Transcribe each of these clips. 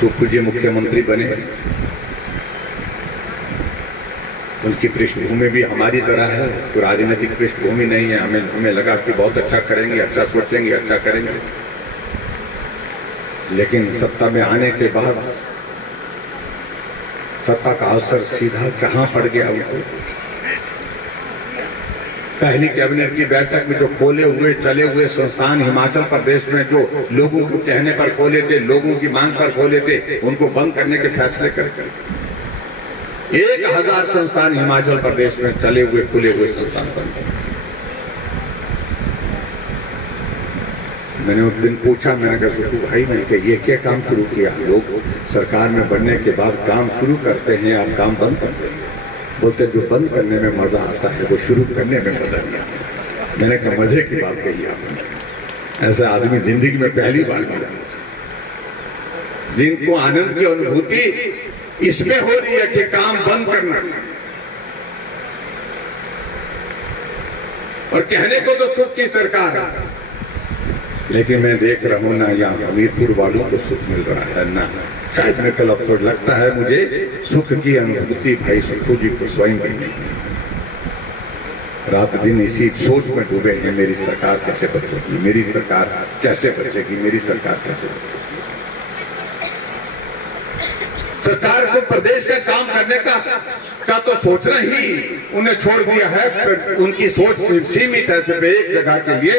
सुखू जी मुख्यमंत्री बने, उनकी पृष्ठभूमि भी हमारी तरह है, तो राजनीतिक पृष्ठभूमि नहीं है। हमें लगा कि बहुत अच्छा करेंगे, अच्छा सोचेंगे, अच्छा करेंगे। लेकिन सत्ता में आने के बाद सत्ता का अवसर सीधा कहां पड़ गया उनको। पहली कैबिनेट की बैठक में जो खोले हुए चले हुए संस्थान हिमाचल प्रदेश में जो लोगों के कहने पर खोले थे, लोगों की मांग पर खोले थे, उनको बंद करने के फैसले करके 1000 संस्थान हिमाचल प्रदेश में चले हुए खुले हुए संस्थान बंद कर। मैंने उस दिन पूछा, मैंने कहा सुखू भाई, मैंने कहा ये क्या काम शुरू किया? लोग सरकार में बनने के बाद काम शुरू करते हैं, आप काम बंद कर रहे हैं। बोलते जो बंद करने में मजा आता है वो शुरू करने में मजा नहीं आता। मैंने कहा मजे की बात कही आपने, ऐसा आदमी जिंदगी में पहली बार मिला मुझे, जिनको आनंद की अनुभूति इसमें हो रही है कि काम बंद करना। और कहने को तो सुख की सरकार है, लेकिन मैं देख रहा हूं ना यहाँ हमीरपुर वालों को सुख मिल रहा है, ना शायद मैं कल अब तो लगता है मुझे सुख की अनुभूति भाई सुखू जी को स्वयं भी नहीं है। रात दिन इसी सोच में डूबे हैं, मेरी सरकार कैसे बचेगी, मेरी सरकार कैसे बचेगी, मेरी सरकार कैसे बचेगी। सरकार को प्रदेश का काम करने का तो सोचना ही उन्हें छोड़ दिया है। उनकी सोच सीमित है सिर्फ एक जगह के लिए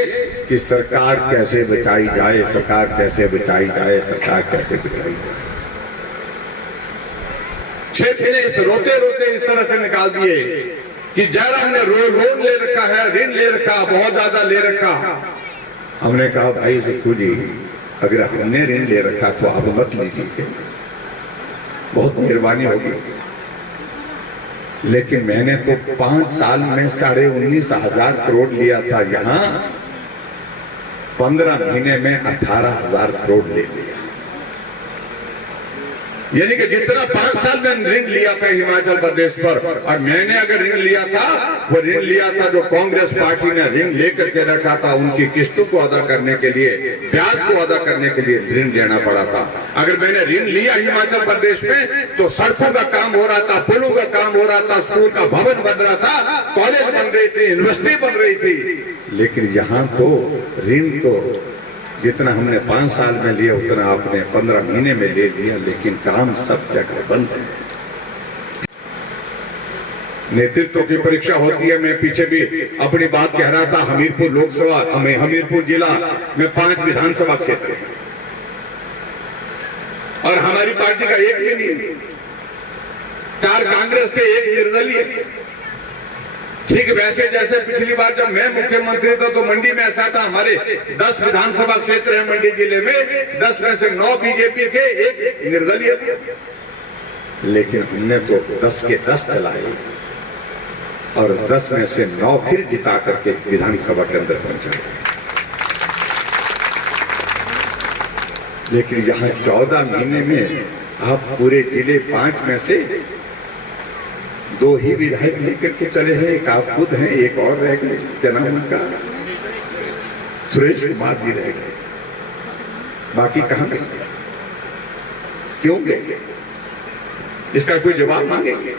कि सरकार कैसे बचाई जाए, सरकार कैसे बचाई जाए, सरकार कैसे बचाई जाए। 6 महीने इस रोते रोते इस तरह से निकाल दिए कि जयराम ने लोन ले रखा है, ऋण ले रखा, बहुत ज्यादा ले रखा। हमने कहा भाई सुखू जी, अगर हमने ऋण ले रखा तो आप मत लीजिए, बहुत मेहरबानी होगी। लेकिन मैंने तो 5 साल में 19,500 करोड़ लिया था, यहां 15 महीने में 18,000 करोड़ ले लिया। यानी कि जितना 5 साल में ऋण लिया था हिमाचल प्रदेश पर, और मैंने अगर ऋण लिया था, वो ऋण लिया था जो कांग्रेस पार्टी ने ऋण लेकर के रखा था, उनकी किस्तों को अदा करने के लिए, ब्याज को अदा करने के लिए ऋण लेना पड़ा था। अगर मैंने ऋण लिया हिमाचल प्रदेश में तो सड़कों का काम हो रहा था, पुलों का काम हो रहा था, स्कूल का भवन बन रहा था, कॉलेज बन रही थी, यूनिवर्सिटी बन रही थी। लेकिन यहाँ तो ऋण तो जितना हमने 5 साल में लिया उतना आपने 15 महीने में ले लिया, लेकिन काम सब जगह बंद है। नेतृत्व की परीक्षा होती है। मैं पीछे भी अपनी बात कह रहा था, हमीरपुर लोकसभा, हमीरपुर जिला में 5 विधानसभा क्षेत्र है और हमारी पार्टी का एक भी नहीं, 4 कांग्रेस के, 1 निर्दलीय। ठीक वैसे जैसे पिछली बार जब मैं मुख्यमंत्री था तो मंडी में ऐसा था, हमारे 10 विधानसभा क्षेत्र है मंडी जिले में, 10 में से 9 बीजेपी के, 1 निर्दलीय। लेकिन हमने तो 10 के 10 चलाए और 10 में से 9 फिर जिता करके विधानसभा के अंदर पहुंचाए। लेकिन यहाँ 14 महीने में आप पूरे जिले 5 में से 2 ही विधायक लेकर के चले हैं। एक आप खुद हैं, एक और रह गए, क्या नाम उनका, सुरेश कुमार जी रह गए, बाकी कहां गए, क्यों गए? इसका कोई जवाब मांगेंगे?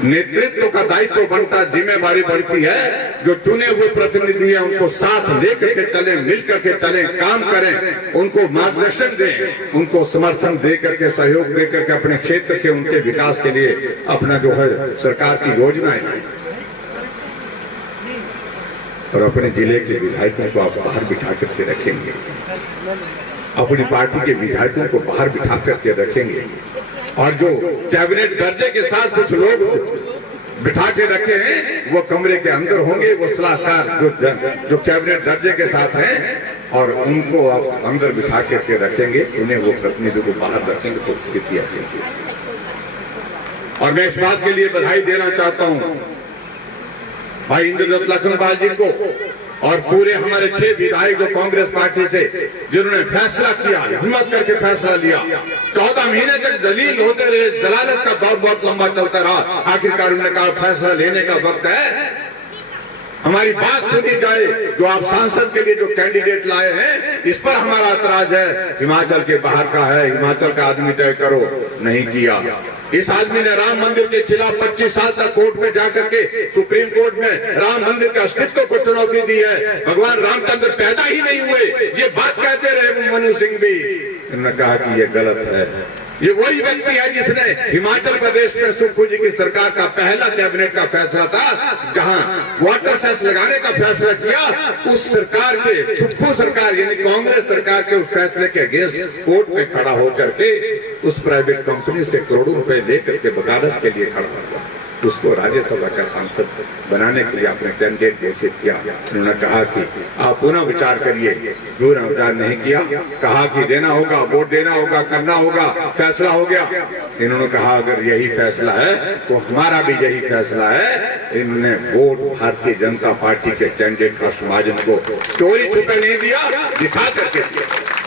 नेतृत्व का दायित्व बनता, जिम्मेवारी बनती है, जो चुने हुए प्रतिनिधि हैं उनको साथ लेकर के चले, मिलकर के चले, काम करें, उनको मार्गदर्शन दें, उनको समर्थन दे करके, सहयोग दे करके अपने क्षेत्र के, उनके विकास के लिए अपना जो है सरकार की योजनाएं लाएं। और अपने जिले के विधायकों को आप बाहर बिठा करके रखेंगे, अपनी पार्टी के विधायकों को बाहर बिठा करके रखेंगे, और जो कैबिनेट दर्जे के साथ कुछ लोग बिठा के रखे हैं वो कमरे के अंदर होंगे, वो सलाहकार जो कैबिनेट दर्जे के साथ हैं, और उनको आप अंदर बिठा के रखेंगे, उन्हें वो प्रतिनिधि को बाहर रखेंगे, तो स्थिति ऐसी है। और मैं इस बात के लिए बधाई देना चाहता हूं भाई इंद्रदत्त लखनपाल जी को और पूरे हमारे 6 विधायक कांग्रेस पार्टी से, जिन्होंने फैसला किया, हिम्मत करके फैसला लिया। 14 महीने तक जलील होते रहे, जलालत का दौर बहुत लंबा चलता रहा, आखिरकार उन्होंने कहा फैसला लेने का वक्त है। हमारी बात सुनी जाए। जो आप सांसद के लिए जो कैंडिडेट लाए हैं, इस पर हमारा एतराज है। हिमाचल के बाहर का है, हिमाचल का आदमी तय करो, नहीं किया। इस आदमी ने राम मंदिर के खिलाफ 25 साल तक कोर्ट में जाकर के सुप्रीम कोर्ट में राम मंदिर के अस्तित्व को चुनौती दी है। भगवान रामचंद्र पैदा ही नहीं हुए, ये बात कहते रहे मनु सिंह भी। उन्होंने कहा कि ये गलत है। ये वही व्यक्ति है जिसने हिमाचल प्रदेश में सुक्खू जी की सरकार का पहला कैबिनेट का फैसला था, जहां वाटर सेस लगाने का फैसला किया। उस सरकार के, सुक्खू सरकार यानी कांग्रेस सरकार के उस फैसले के अगेंस्ट कोर्ट में खड़ा होकर के उस प्राइवेट कंपनी से करोड़ों रुपए लेकर के वकालत के लिए खड़ा हुआ। उसको राज्यसभा का सांसद बनाने के लिए आपने कैंडिडेट घोषित किया। उन्होंने कहा कि आप पुनः विचार करिए, पुनः विचार नहीं किया। कहा कि देना होगा, वोट देना होगा, करना होगा, फैसला हो गया। इन्होंने कहा अगर यही फैसला है तो हमारा भी यही फैसला है। इन्होंने वोट भारतीय जनता पार्टी के कैंडिडेट हर्ष महाजन को चोरी छुपे नहीं दिया, दिखा करके दिया।